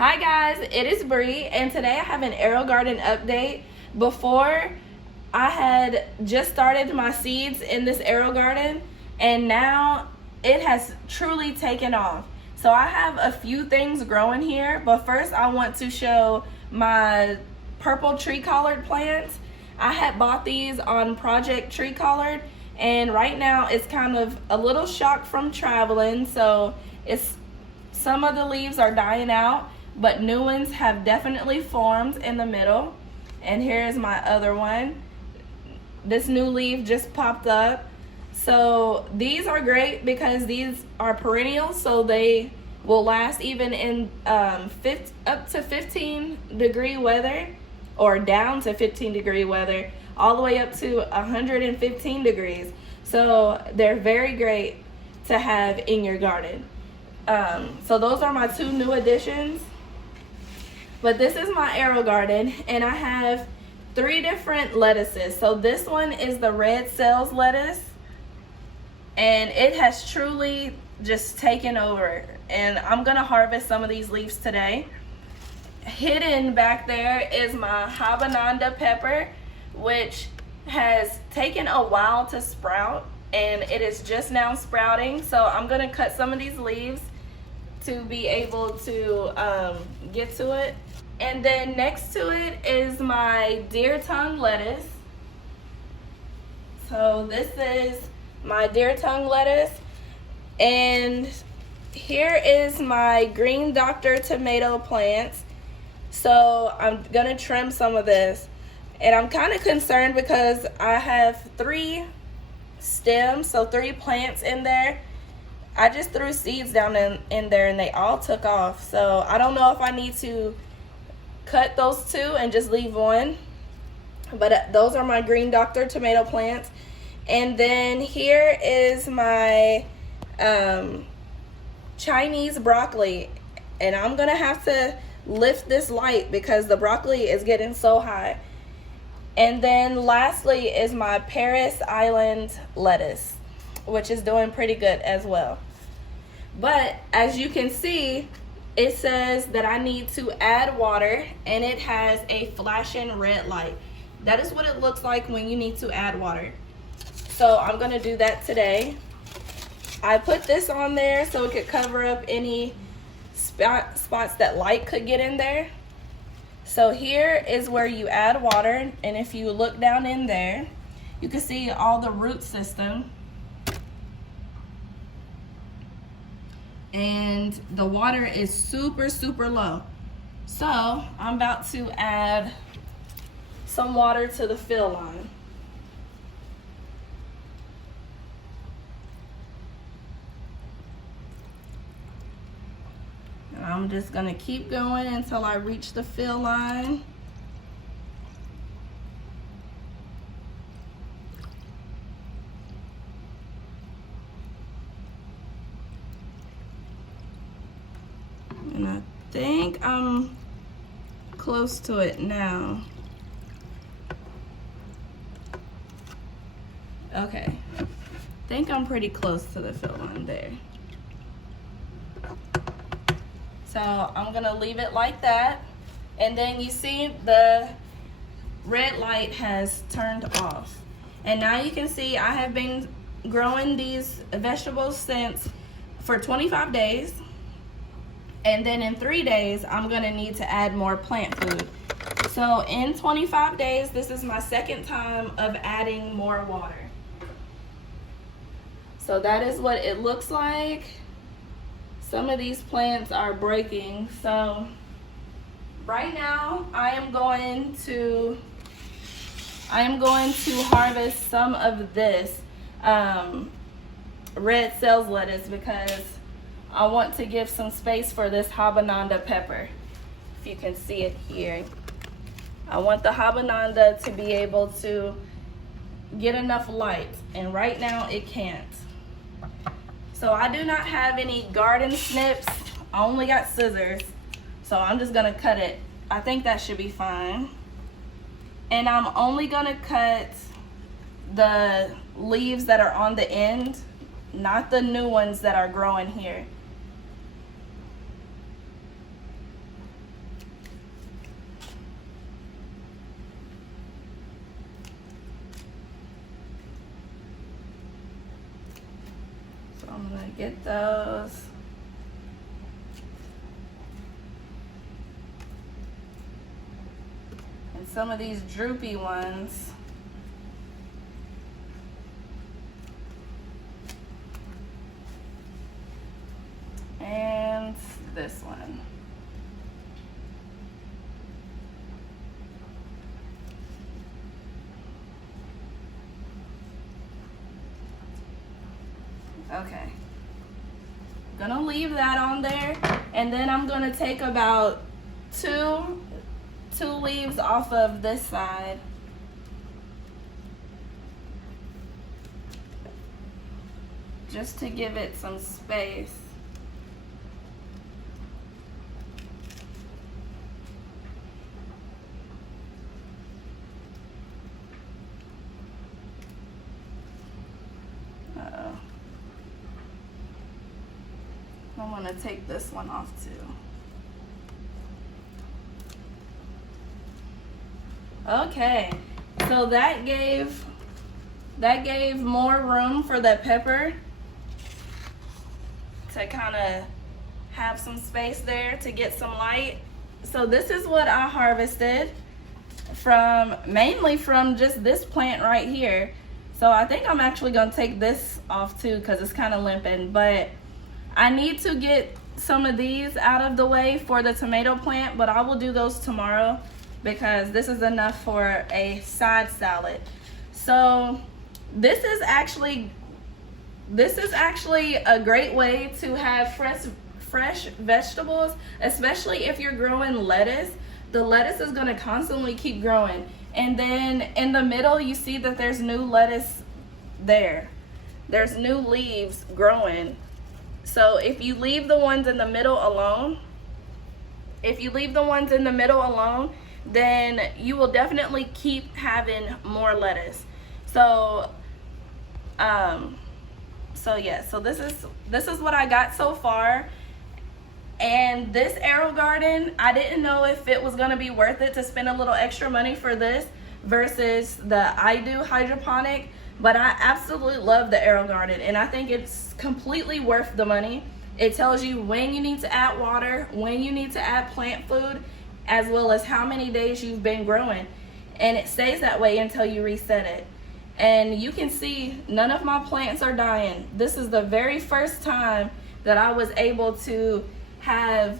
Hi guys, it is Bree, and today I have an Aerogarden update. Before, I had just started my seeds in this Aerogarden, and now it has truly taken off. So I have a few things growing here, but first I want to show my purple tree collard plants. I had bought these on Project Tree Collard, and right now it's kind of a little shocked from traveling, so some of the leaves are dying out, but new ones have definitely formed in the middle. And here's my other one. This new leaf just popped up. So these are great because these are perennials, so they will last even in up to 15-degree weather, or down to 15-degree weather, all the way up to 115 degrees. So they're very great to have in your garden. So those are my two new additions. But this is my Aerogarden, and I have 3 different lettuces. So this one is the red cells lettuce, and it has truly just taken over. And I'm gonna harvest some of these leaves today. Hidden back there is my habanada pepper, which has taken a while to sprout, and it is just now sprouting. So I'm gonna cut some of these leaves to be able to get to it. And then next to it is my deer tongue lettuce. So this is my deer tongue lettuce. And here is my green doctor tomato plants. So I'm gonna trim some of this. And I'm kind of concerned because I have 3 stems, so 3 plants in there. I just threw seeds down in there and they all took off. So I don't know if I need to cut those 2 and just leave 1. But those are my green doctor tomato plants. And then here is my Chinese broccoli. And I'm gonna have to lift this light because the broccoli is getting so high. And then lastly is my Paris Island lettuce, which is doing pretty good as well. But as you can see, it says that I need to add water, and it has a flashing red light. That is what it looks like when you need to add water. So I'm gonna do that today. I put this on there so it could cover up any spots that light could get in there. So here is where you add water, and if you look down in there, you can see all the root system. And the water is super low. So I'm about to add some water to the fill line. And I'm just gonna keep going until I reach the fill line. And I think I'm close to it now. Okay, I think I'm pretty close to the fill line there. So I'm gonna leave it like that. And then you see the red light has turned off. And now you can see I have been growing these vegetables for 25 days. And then in 3 days, I'm gonna need to add more plant food. So in 25 days, this is my 2nd time of adding more water. So that is what it looks like. Some of these plants are breaking. So right now, I am going to harvest some of this red cells lettuce because I want to give some space for this habanada pepper. If you can see it here. I want the habanada to be able to get enough light, and right now it can't. So I do not have any garden snips. I only got scissors. So I'm just gonna cut it. I think that should be fine. And I'm only gonna cut the leaves that are on the end, not the new ones that are growing here. get those. And some of these droopy ones. And this one. Okay, gonna leave that on there, and then I'm gonna take about two leaves off of this side. Just to give it some space. I want to take this one off too. Okay, so that gave more room for the pepper to kind of have some space there to get some light. So this is what I harvested mainly from just this plant right here. So I think I'm actually gonna take this off too because it's kind of limping, but I need to get some of these out of the way for the tomato plant, but I will do those tomorrow because this is enough for a side salad. So this is actually a great way to have fresh vegetables, especially if you're growing lettuce. The lettuce is going to constantly keep growing. And then in the middle, you see that there's new lettuce there. There's new leaves growing. So if you leave the ones in the middle alone, then you will definitely keep having more lettuce. So yeah, so this is what I got so far. And this Aerogarden, I didn't know if it was gonna be worth it to spend a little extra money for this versus the hydroponic, but I absolutely love the Aerogarden, and I think it's completely worth the money. It tells you when you need to add water, when you need to add plant food, as well as how many days you've been growing. And it stays that way until you reset it. And you can see none of my plants are dying. This is the very first time that I was able to have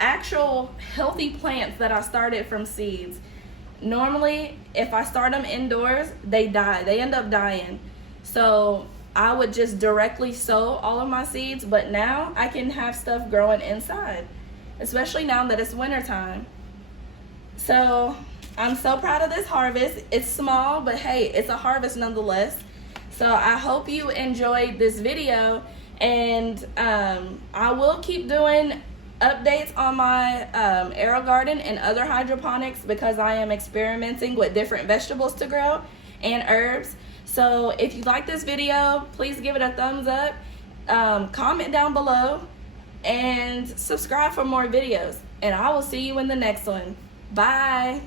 actual healthy plants that I started from seeds. Normally, if I start them indoors, they die. They end up dying. So I would just directly sow all of my seeds, but now I can have stuff growing inside, especially now that it's wintertime. So I'm so proud of this harvest. It's small, but hey, it's a harvest nonetheless. So I hope you enjoyed this video, and I will keep doing updates on my Aerogarden and other hydroponics because I am experimenting with different vegetables to grow and herbs. So if you like this video, please give it a thumbs up, comment down below, and subscribe for more videos. And I will see you in the next one. Bye.